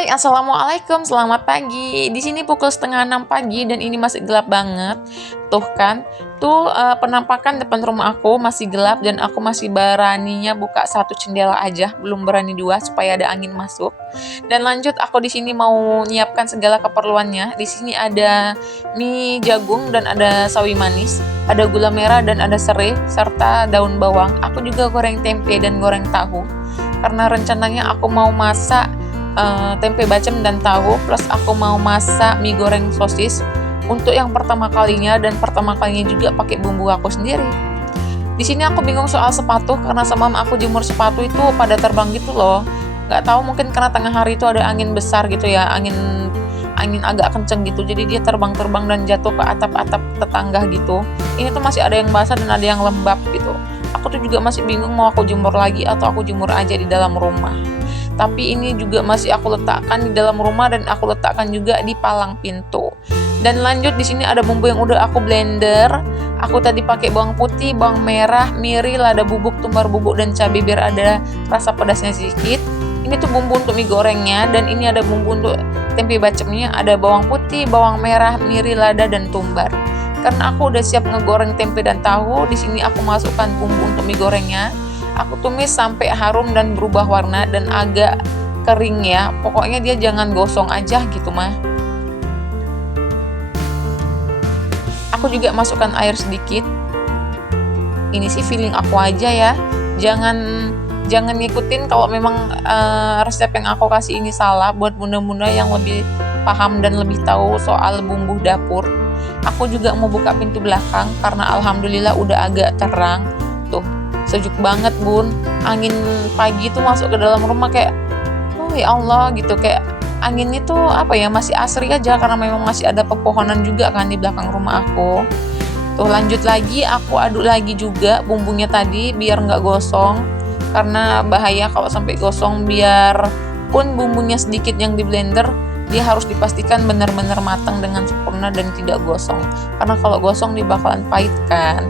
Hai, assalamualaikum, selamat pagi. Di sini pukul setengah 6 pagi dan ini masih gelap banget. Tuh kan, penampakan depan rumah aku masih gelap dan aku masih beraninya buka satu jendela aja, belum berani dua supaya ada angin masuk. Dan lanjut, aku di sini mau nyiapkan segala keperluannya. Di sini ada mie jagung dan ada sawi manis, ada gula merah dan ada serai serta daun bawang. Aku juga goreng tempe dan goreng tahu. Karena rencananya aku mau masak tempe bacem dan tahu, plus aku mau masak mie goreng sosis untuk yang pertama kalinya dan pertama kalinya juga pakai bumbu aku sendiri. Di sini aku bingung soal sepatu karena semalam aku jemur sepatu itu pada terbang gitu loh. Nggak tahu mungkin karena tengah hari itu ada angin besar gitu ya, angin agak kenceng gitu, jadi dia terbang-terbang dan jatuh ke atap-atap tetangga gitu. Ini tuh masih ada yang basah dan ada yang lembab gitu. Aku tuh juga masih bingung mau aku jemur lagi atau aku jemur aja di dalam rumah. Tapi ini juga masih aku letakkan di dalam rumah dan aku letakkan juga di palang pintu. Dan lanjut, di sini ada bumbu yang udah aku blender. Aku tadi pakai bawang putih, bawang merah, miri, lada bubuk, tumbar bubuk dan cabai biar ada rasa pedasnya sedikit. Ini tuh bumbu untuk mie gorengnya dan ini ada bumbu untuk tempe bacemnya, ada bawang putih, bawang merah, miri, lada dan tumbar. Karena aku udah siap ngegoreng tempe dan tahu, di sini aku masukkan bumbu untuk mie gorengnya. Aku tumis sampai harum dan berubah warna dan agak kering ya. Pokoknya dia jangan gosong aja gitu mah. Aku juga masukkan air sedikit. Ini sih feeling aku aja ya. Jangan ngikutin kalau memang resep yang aku kasih ini salah, buat bunda-bunda yang lebih paham dan lebih tahu soal bumbu dapur. Aku juga mau buka pintu belakang karena alhamdulillah udah agak terang. Tuh, sejuk banget bun, angin pagi tuh masuk ke dalam rumah kayak oh ya Allah gitu, kayak anginnya tuh apa ya, masih asri aja karena memang masih ada pepohonan juga kan di belakang rumah aku. Tuh lanjut lagi, aku aduk lagi juga bumbunya tadi biar nggak gosong, karena bahaya kalau sampai gosong. Biar pun bumbunya sedikit yang di blender, dia harus dipastikan benar-benar matang dengan sempurna dan tidak gosong, karena kalau gosong dia bakalan pahit kan.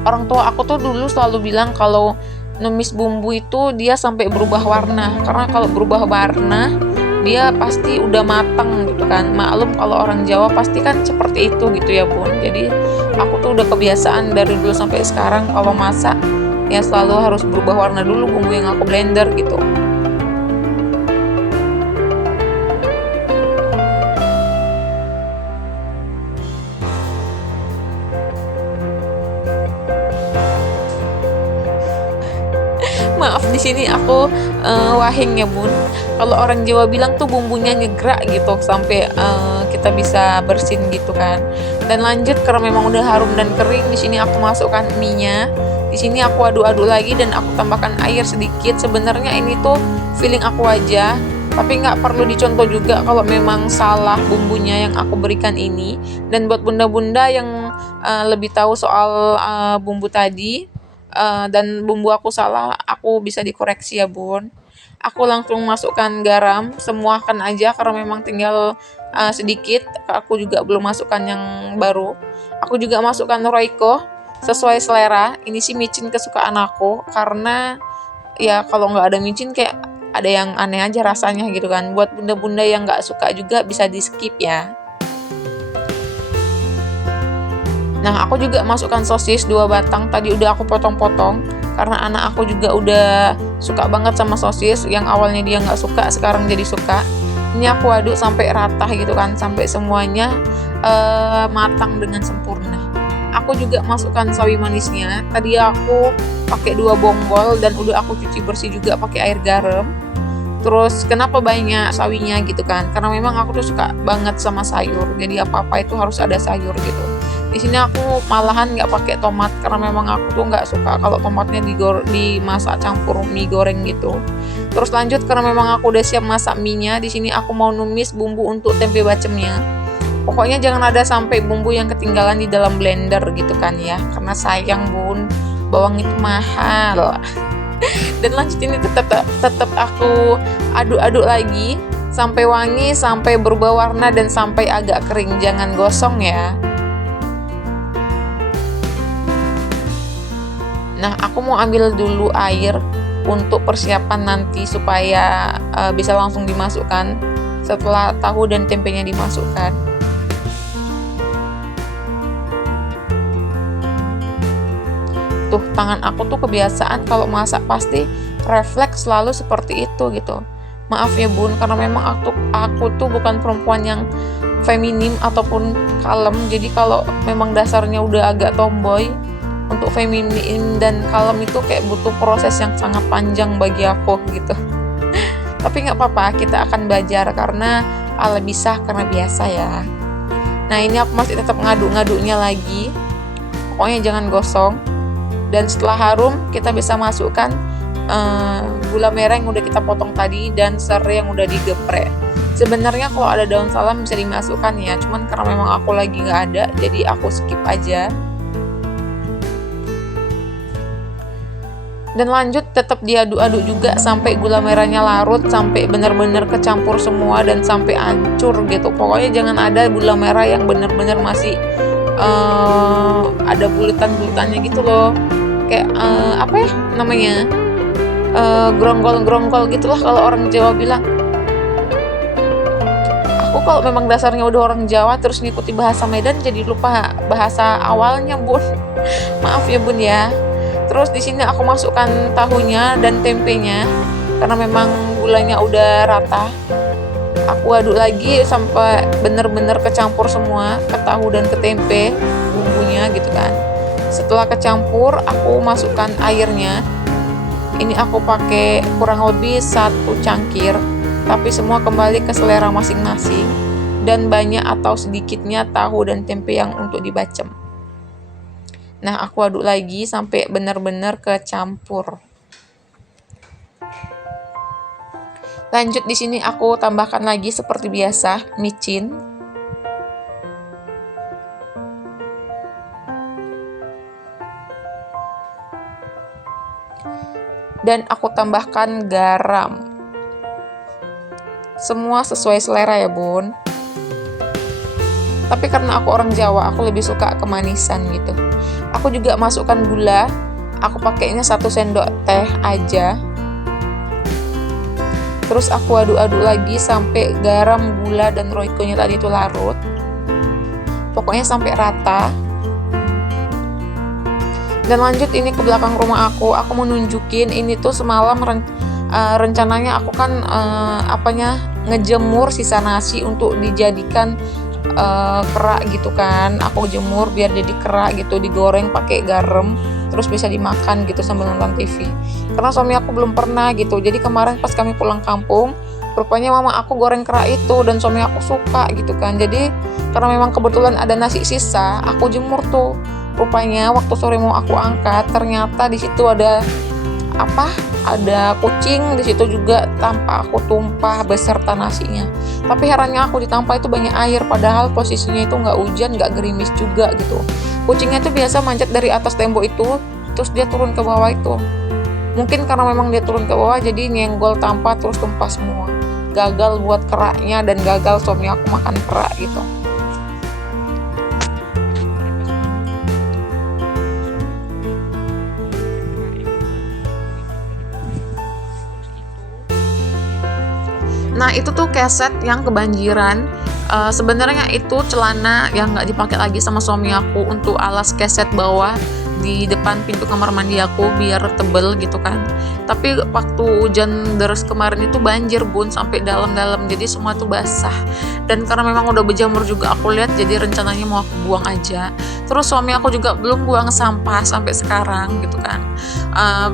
Orang tua aku tuh dulu selalu bilang kalau numis bumbu itu dia sampai berubah warna, karena kalau berubah warna dia pasti udah matang gitu kan. Maklum kalau orang Jawa pasti kan seperti itu gitu ya bun. Jadi aku tuh udah kebiasaan dari dulu sampai sekarang kalau masak ya selalu harus berubah warna dulu bumbu yang aku blender gitu. Maaf di sini aku wahing ya bun. Kalau orang Jawa bilang tuh bumbunya nyegrak gitu sampai kita bisa bersin gitu kan. Dan lanjut, karena memang udah harum dan kering, di sini aku masukkan mie-nya. Di sini aku aduk-aduk lagi dan aku tambahkan air sedikit. Sebenarnya ini tuh feeling aku aja, tapi nggak perlu dicontoh juga kalau memang salah bumbunya yang aku berikan ini. Dan buat bunda-bunda yang lebih tahu soal bumbu tadi, dan bumbu aku salah, aku bisa dikoreksi ya bun. Aku langsung masukkan garam, semuakan aja karena memang tinggal sedikit. Aku juga belum masukkan yang baru. Aku juga masukkan roiko sesuai selera. Ini sih micin kesukaan aku, karena ya kalau nggak ada micin kayak ada yang aneh aja rasanya gitu kan. Buat bunda-bunda yang nggak suka juga bisa di skip ya. Nah, aku juga masukkan sosis 2 batang, tadi udah aku potong-potong, karena anak aku juga udah suka banget sama sosis, yang awalnya dia nggak suka, sekarang jadi suka. Ini aku aduk sampai rata gitu kan, sampai semuanya matang dengan sempurna. Aku juga masukkan sawi manisnya, tadi aku pakai 2 bonggol dan udah aku cuci bersih juga pakai air garam. Terus kenapa banyak sawinya gitu kan, karena memang aku tuh suka banget sama sayur, jadi apa-apa itu harus ada sayur gitu. Di sini aku malahan nggak pakai tomat karena memang aku tuh nggak suka kalau tomatnya dimasak campur mie goreng gitu. Terus lanjut, karena memang aku udah siap masak mie-nya, di sini aku mau numis bumbu untuk tempe bacemnya. Pokoknya jangan ada sampai bumbu yang ketinggalan di dalam blender gitu kan ya, karena sayang bun, bawang itu mahal. Dan lanjut, ini tetap aku aduk-aduk lagi sampai wangi, sampai berubah warna dan sampai agak kering, jangan gosong ya. Nah, aku mau ambil dulu air untuk persiapan nanti supaya bisa langsung dimasukkan setelah tahu dan tempenya dimasukkan. Tuh, tangan aku tuh kebiasaan kalau masak pasti refleks selalu seperti itu gitu. Maaf ya bun, karena memang aku tuh bukan perempuan yang feminim ataupun kalem. Jadi kalau memang dasarnya udah agak tomboy, untuk feminim dan kalem itu kayak butuh proses yang sangat panjang bagi aku gitu. Tapi nggak apa-apa, kita akan belajar karena ala bisa karena biasa ya. Nah ini aku masih tetap ngaduk-ngaduknya lagi. Pokoknya jangan gosong. Dan setelah harum kita bisa masukkan gula merah yang udah kita potong tadi dan serai yang udah digeprek. Sebenarnya kalau ada daun salam bisa dimasukkan ya, cuman karena memang aku lagi nggak ada jadi aku skip aja. Dan lanjut tetap diaduk-aduk juga sampai gula merahnya larut, sampai benar-benar kecampur semua dan sampai hancur gitu. Pokoknya jangan ada gula merah yang benar-benar masih ada bulutan-bulutannya gitu loh. Kayak apa ya namanya, geronggol-geronggol gitulah kalau orang Jawa bilang. Aku kalau memang dasarnya udah orang Jawa terus ngikuti bahasa Medan jadi lupa bahasa awalnya bun. Maaf ya bun ya. Terus di sini aku masukkan tahunya dan tempenya karena memang gulanya udah rata. Aku aduk lagi sampai bener-bener kecampur semua ke tahu dan ke tempe bumbunya gitu kan. Setelah kecampur aku masukkan airnya. Ini aku pakai kurang lebih 1 cangkir, tapi semua kembali ke selera masing-masing dan banyak atau sedikitnya tahu dan tempe yang untuk dibacem. Nah aku aduk lagi sampai benar-benar kecampur. Lanjut di sini aku tambahkan lagi seperti biasa micin. Dan aku tambahkan garam. Semua sesuai selera ya bun. Tapi karena aku orang Jawa, aku lebih suka kemanisan gitu. Aku juga masukkan gula. Aku pakainya 1 sendok teh aja. Terus aku aduk-aduk lagi sampai garam, gula, dan royconya tadi itu larut. Pokoknya sampai rata. Dan lanjut ini ke belakang rumah aku mau nunjukin ini tuh semalam rencananya aku kan ngejemur sisa nasi untuk dijadikan kerak gitu kan. Aku jemur biar jadi kerak gitu, digoreng pakai garam terus bisa dimakan gitu sambil nonton TV. Karena suami aku belum pernah gitu. Jadi kemarin pas kami pulang kampung, rupanya mama aku goreng kerak itu dan suami aku suka gitu kan. Jadi karena memang kebetulan ada nasi sisa, aku jemur tuh. Rupanya waktu sore mau aku angkat, ternyata di situ ada kucing di situ juga tanpa aku tumpah beserta nasinya. Tapi herannya aku ditampah itu banyak air, padahal posisinya itu nggak hujan, nggak gerimis juga gitu. Kucingnya itu biasa manjat dari atas tembok itu, terus dia turun ke bawah itu. Mungkin karena memang dia turun ke bawah, jadi nyenggol tampah terus tumpah semua. Gagal buat keraknya dan gagal suami aku makan kerak gitu. Nah itu tuh keset yang kebanjiran. Sebenarnya itu celana yang nggak dipakai lagi sama suami aku untuk alas keset bawah di depan pintu kamar mandi aku biar tebel gitu kan. Tapi waktu hujan deras kemarin itu banjir bun sampai dalam-dalam, jadi semua tuh basah. Dan karena memang udah berjamur juga aku lihat, jadi rencananya mau aku buang aja. Terus suami aku juga belum buang sampah sampai sekarang gitu kan.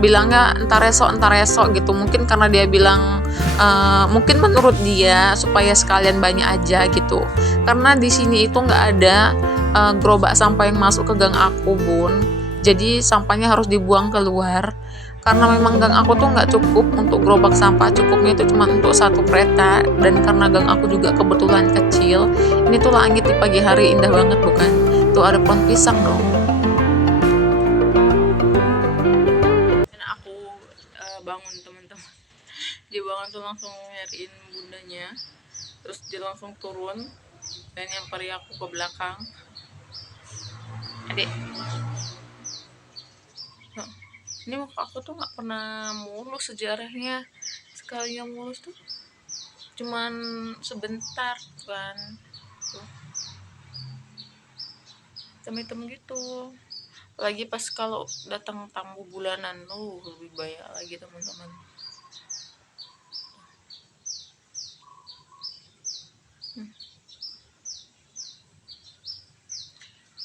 Bilangnya entar esok gitu. Mungkin karena dia bilang mungkin menurut dia supaya sekalian banyak aja gitu. Karena di sini itu nggak ada gerobak sampah yang masuk ke gang aku bun. Jadi sampahnya harus dibuang keluar. Karena memang gang aku tuh nggak cukup untuk gerobak sampah, cukupnya itu cuma untuk 1 kereta. Dan karena gang aku juga kebetulan kecil, ini tuh langit di pagi hari indah banget bukan? Tuh ada pohon pisang dong. Dan aku bangun teman-teman. Dia bangun tuh langsung nyariin bundanya, terus dia langsung turun dan nyamperin aku ke belakang. Adik, Ini muka aku tuh nggak pernah mulus sejarahnya. Sekali yang mulus tuh cuman sebentar kan. Tuh, hitam-hitam gitu. Apalagi pas kalau datang tamu bulanan, lebih banyak lagi teman-teman.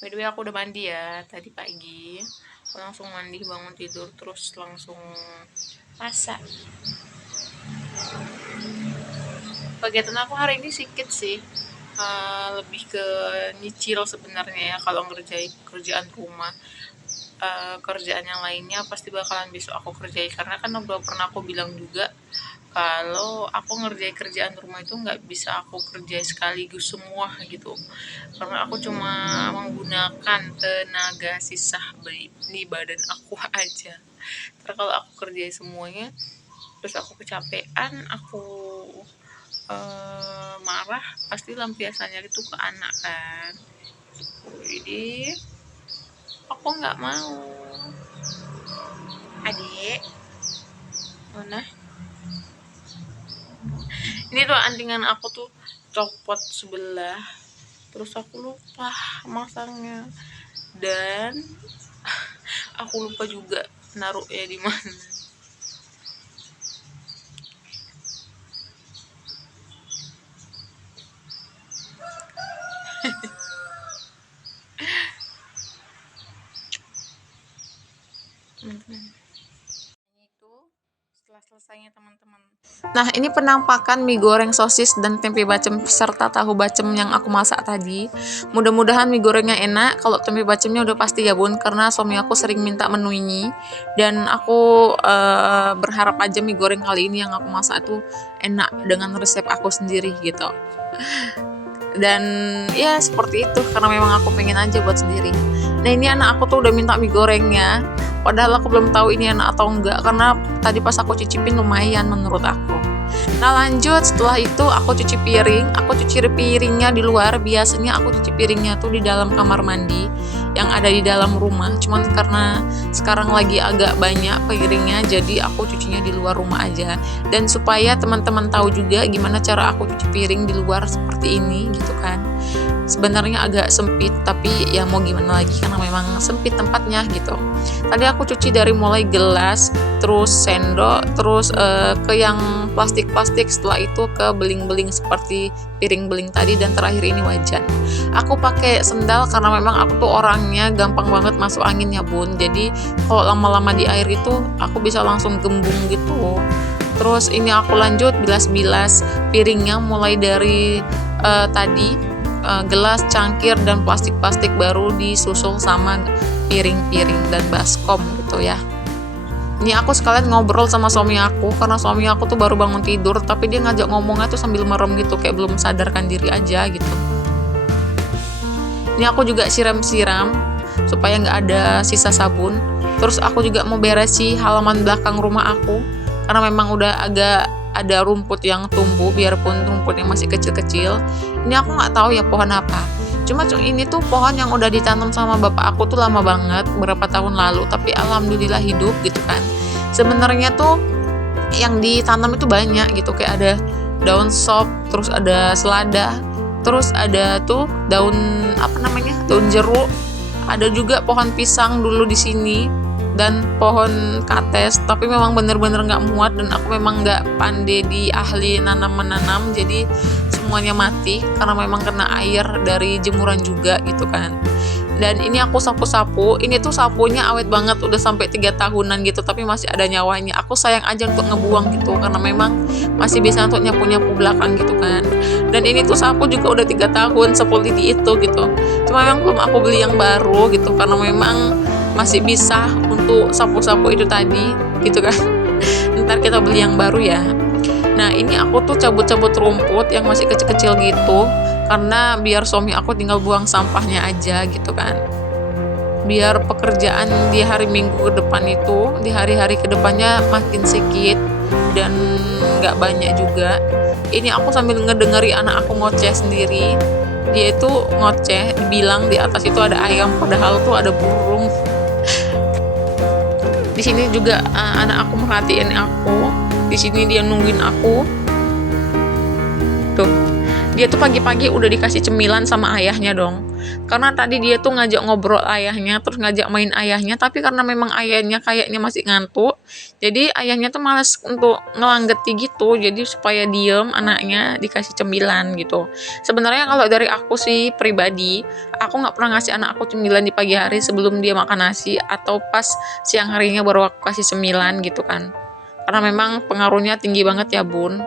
By the way, aku udah mandi ya tadi pagi. Aku langsung mandi, bangun tidur, terus langsung masak. Kegiatan aku hari ini sedikit sih, lebih ke nyicil sebenarnya ya. Kalau ngerjain kerjaan rumah, kerjaan yang lainnya pasti bakalan besok aku kerjain, karena kan udah pernah aku bilang juga kalau aku ngerjain kerjaan rumah itu nggak bisa aku kerjain sekaligus semua gitu, karena aku cuma menggunakan tenaga sisa di badan aku aja. Karena kalau aku kerjain semuanya terus aku kecapean, aku marah, pasti lampiasannya itu ke anak kan. Jadi aku nggak mau. Adik mana ini tuh antingan aku tuh copot sebelah, terus aku lupa masangnya, dan aku lupa juga naruhnya di mana. Teman-teman, itu setelah selesainya teman-teman. Nah, ini penampakan mie goreng sosis dan tempe bacem serta tahu bacem yang aku masak tadi. Mudah-mudahan mie gorengnya enak. Kalau tempe bacemnya udah pasti ya bun, karena suami aku sering minta menu ini. Dan aku berharap aja mie goreng kali ini yang aku masak itu enak dengan resep aku sendiri gitu. Dan ya seperti itu, karena memang aku pengen aja buat sendiri. Nah, ini anak aku tuh udah minta mie gorengnya, padahal aku belum tahu ini enak atau enggak, karena tadi pas aku cicipin lumayan menurut aku. Nah, lanjut setelah itu aku cuci piringnya di luar. Biasanya aku cuci piringnya tuh di dalam kamar mandi yang ada di dalam rumah, cuman karena sekarang lagi agak banyak piringnya, jadi aku cucinya di luar rumah aja. Dan supaya teman-teman tahu juga gimana cara aku cuci piring di luar seperti ini gitu kan. Sebenarnya agak sempit, tapi ya mau gimana lagi, karena memang sempit tempatnya gitu. Tadi aku cuci dari mulai gelas, terus sendok, terus ke yang plastik-plastik, setelah itu ke beling-beling seperti piring beling tadi, dan terakhir ini wajan. Aku pakai sendal karena memang aku tuh orangnya gampang banget masuk angin ya bun, jadi kalau lama-lama di air itu aku bisa langsung gembung gitu. Terus ini aku lanjut bilas-bilas piringnya, mulai dari tadi gelas, cangkir, dan plastik-plastik, baru disusul sama piring-piring dan baskom gitu ya. Ini aku sekalian ngobrol sama suami aku, karena suami aku tuh baru bangun tidur, tapi dia ngajak ngomongnya tuh sambil merem gitu, kayak belum sadarkan diri aja gitu. Ini aku juga siram-siram supaya nggak ada sisa sabun. Terus aku juga mau beresi halaman belakang rumah aku, karena memang udah agak ada rumput yang tumbuh, biarpun rumputnya masih kecil-kecil. Ini aku nggak tahu ya pohon apa. Cuma ini tuh pohon yang udah ditanam sama bapak aku tuh lama banget, berapa tahun lalu, tapi alhamdulillah hidup gitu kan. Sebenarnya tuh yang ditanam itu banyak gitu, kayak ada daun sop, terus ada selada, terus ada tuh daun daun jeruk, ada juga pohon pisang dulu di sini, dan pohon kates, tapi memang bener-bener nggak muat, dan aku memang nggak pandai di ahli menanam, jadi semuanya mati karena memang kena air dari jemuran juga gitu kan. Dan ini aku sapu-sapu, ini tuh sapunya awet banget, udah sampai 3 tahunan gitu, tapi masih ada nyawanya. Aku sayang aja untuk ngebuang gitu, karena memang masih bisa untuk nyapu-nyapu belakang gitu kan. Dan ini tuh sapu juga udah 3 tahun sepulidi itu gitu, cuma memang belum aku beli yang baru gitu, karena memang masih bisa untuk sapu-sapu itu tadi gitu kan. Ntar kita beli yang baru ya. Nah, ini aku tuh cabut-cabut rumput yang masih kecil-kecil gitu, karena biar suami aku tinggal buang sampahnya aja gitu kan. Biar pekerjaan di hari Minggu ke depan itu, di hari-hari ke depannya makin sedikit dan nggak banyak juga. Ini aku sambil ngedengeri anak aku ngoceh sendiri. Dia itu ngoceh, dibilang di atas itu ada ayam, padahal tuh ada burung. Di sini juga anak aku merhatiin aku. Di sini dia nungguin aku. Tuh, dia tuh pagi-pagi udah dikasih cemilan sama ayahnya dong. Karena tadi dia tuh ngajak ngobrol ayahnya, terus ngajak main ayahnya, tapi karena memang ayahnya kayaknya masih ngantuk, jadi ayahnya tuh males untuk ngelanggeti gitu, jadi supaya diem anaknya dikasih cemilan gitu. Sebenarnya kalau dari aku sih pribadi, aku nggak pernah ngasih anak aku cemilan di pagi hari sebelum dia makan nasi, atau pas siang harinya baru aku kasih cemilan gitu kan. Karena memang pengaruhnya tinggi banget ya bun.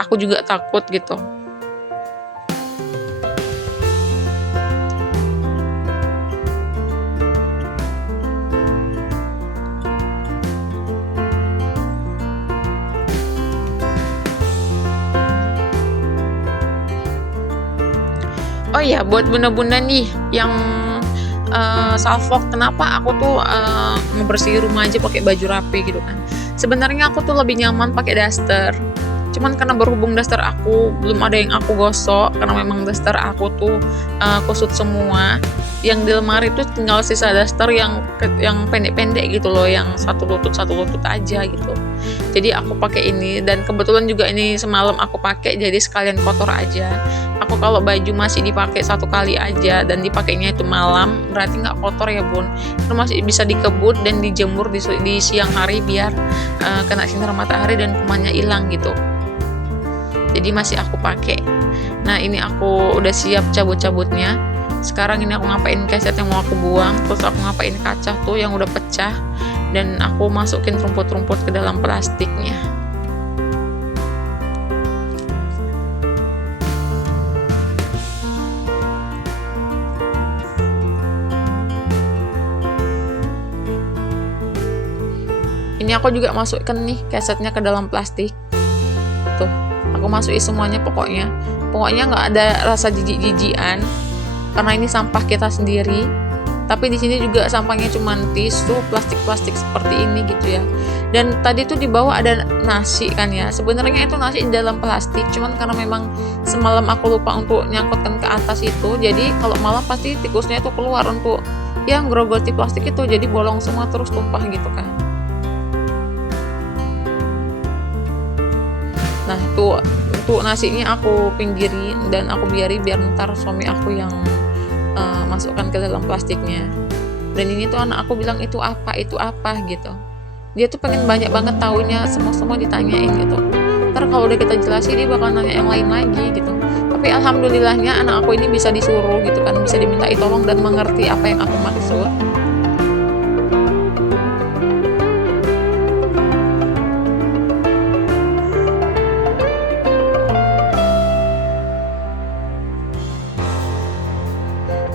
Aku juga takut gitu. Oh iya, buat bunda-bunda nih yang salfok, kenapa aku tuh ngebersihin rumah aja pakai baju rapi gitu kan. Sebenarnya aku tuh lebih nyaman pakai daster. Cuman karena berhubung daster aku belum ada yang aku gosok, karena memang daster aku tuh kusut semua. Yang di lemari tuh tinggal sisa daster yang pendek-pendek gitu loh, yang satu lutut aja gitu. Jadi aku pakai ini, dan kebetulan juga ini semalam aku pakai, jadi sekalian kotor aja. Aku kalau baju masih dipakai satu kali aja dan dipakainya itu malam, berarti nggak kotor ya bun. Itu masih bisa dikebut dan dijemur di siang hari biar kena sinar matahari dan kumannya hilang gitu. Jadi masih aku pakai. Nah ini aku udah siap cabut-cabutnya. Sekarang ini aku ngapain keset yang mau aku buang, terus aku ngapain kaca tuh yang udah pecah, dan aku masukin rumput-rumput ke dalam plastiknya. Ini aku juga masukkan nih kesetnya ke dalam plastik. Tuh, aku masukin semuanya pokoknya. Pokoknya nggak ada rasa jijik-jijikan karena ini sampah kita sendiri. Tapi di sini juga sampahnya cuma tisu, plastik-plastik seperti ini gitu ya. Dan tadi tuh di bawah ada nasi kan ya. Sebenarnya itu nasi di dalam plastik, cuman karena memang semalam aku lupa untuk nyangkutkan ke atas itu. Jadi kalau malam pasti tikusnya itu keluar untuk yang grogoti plastik itu, jadi bolong semua terus tumpah gitu kan. Nah tuh untuk nasinya aku pinggirin dan aku biarin biar ntar suami aku yang masukkan ke dalam plastiknya. Dan ini tuh anak aku bilang itu apa gitu. Dia tuh pengen banyak banget taunya, semua ditanyain gitu. Ntar kalau udah kita jelasin dia bakal nanya yang lain lagi gitu. Tapi alhamdulillahnya anak aku ini bisa disuruh gitu kan, bisa dimintai tolong dan mengerti apa yang aku maksud.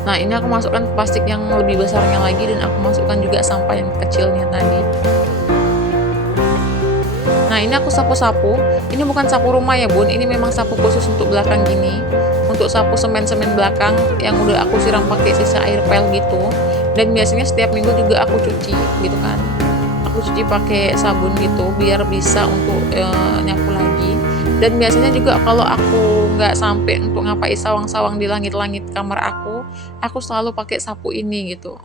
Nah ini aku masukkan plastik yang lebih besarnya lagi, dan aku masukkan juga sampah yang kecilnya tadi. Nah ini aku sapu-sapu, ini bukan sapu rumah ya bun, ini memang sapu khusus untuk belakang gini, untuk sapu semen-semen belakang yang udah aku siram pakai sisa air pel gitu. Dan biasanya setiap minggu juga aku cuci gitu kan, aku cuci pakai sabun gitu biar bisa untuk nyapu lagi. Dan biasanya juga kalau aku nggak sampai untuk ngapain sawang-sawang di langit-langit kamar aku selalu pakai sapu ini gitu.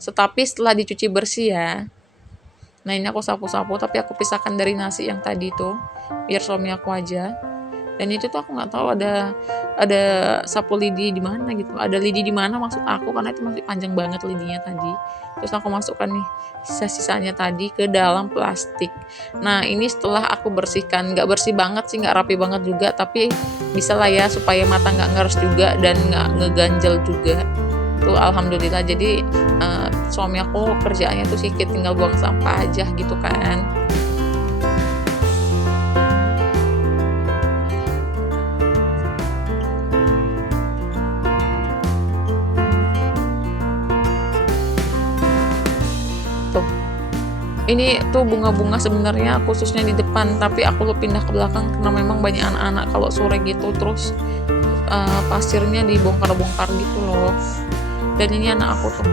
Tetapi setelah dicuci bersih ya. Nah ini aku sapu-sapu, tapi aku pisahkan dari nasi yang tadi tuh, biar suami aku aja. Dan itu tuh aku nggak tahu ada sapu lidi di mana gitu, ada lidi di mana maksud aku, karena itu masih panjang banget lidinya tadi. Terus aku masukkan nih sisa-sisanya tadi ke dalam plastik. Nah ini setelah aku bersihkan, nggak bersih banget sih, nggak rapi banget juga, tapi bisa lah ya supaya mata nggak ngeres juga dan nggak ngeganjel juga. Tuh alhamdulillah, jadi suami aku kerjaannya tuh sedikit, tinggal buang sampah aja gitu kan. Tuh ini tuh bunga-bunga sebenarnya khususnya di depan, tapi aku pindah ke belakang karena memang banyak anak-anak kalau sore gitu, terus pasirnya dibongkar-bongkar gitu loh. Dan ini anak aku tuh,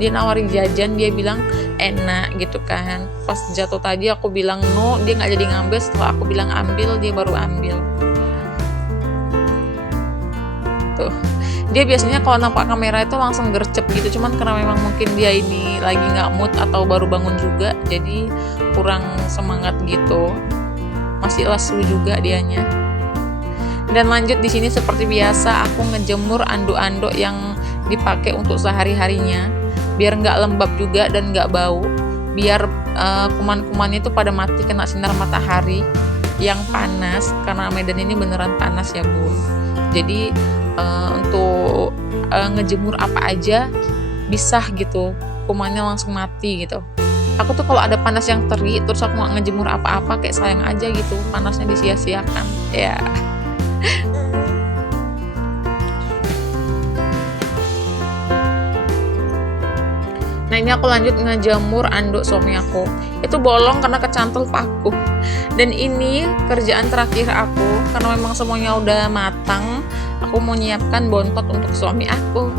dia nawarin jajan, dia bilang enak gitu kan. Pas jatuh tadi aku bilang no, dia nggak jadi ngambil. Setelah aku bilang ambil, dia baru ambil. Tuh Dia biasanya kalau nampak kamera itu langsung gercep gitu, cuman karena memang mungkin dia ini lagi nggak mood atau baru bangun juga, jadi kurang semangat gitu. Masih lesu juga dianya. Dan lanjut di sini seperti biasa aku ngejemur anduk-anduk yang dipakai untuk sehari-harinya, biar nggak lembab juga dan nggak bau, biar kuman-kumannya itu pada mati kena sinar matahari yang panas, karena Medan ini beneran panas ya bun. Jadi untuk ngejemur apa aja bisa gitu, kumannya langsung mati gitu. Aku tuh kalau ada panas yang terik terus aku nggak ngejemur apa-apa, kayak sayang aja gitu, panasnya disia-siakan ya. Nah ini aku lanjut ngejemur anduk suami aku. Itu bolong karena kecantol paku. Dan ini kerjaan terakhir aku, karena memang semuanya udah matang. Aku mau nyiapkan bontot untuk suami aku.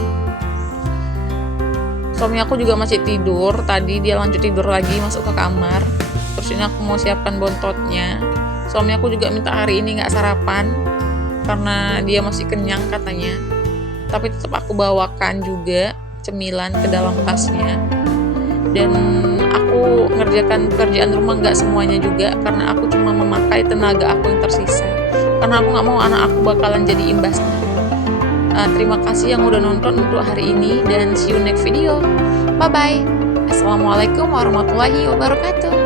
Suami aku juga masih tidur. Tadi dia lanjut tidur lagi, masuk ke kamar. Terus ini aku mau siapkan bontotnya. Suami aku juga minta hari ini nggak sarapan karena dia masih kenyang katanya. Tapi tetap aku bawakan juga cemilan ke dalam tasnya. Dan aku ngerjakan pekerjaan rumah nggak semuanya juga, karena aku cuma memakai tenaga aku yang tersisa, karena aku nggak mau anak aku bakalan jadi imbasnya. Terima kasih yang udah nonton untuk hari ini, dan see you next video. Bye bye. Assalamualaikum warahmatullahi wabarakatuh.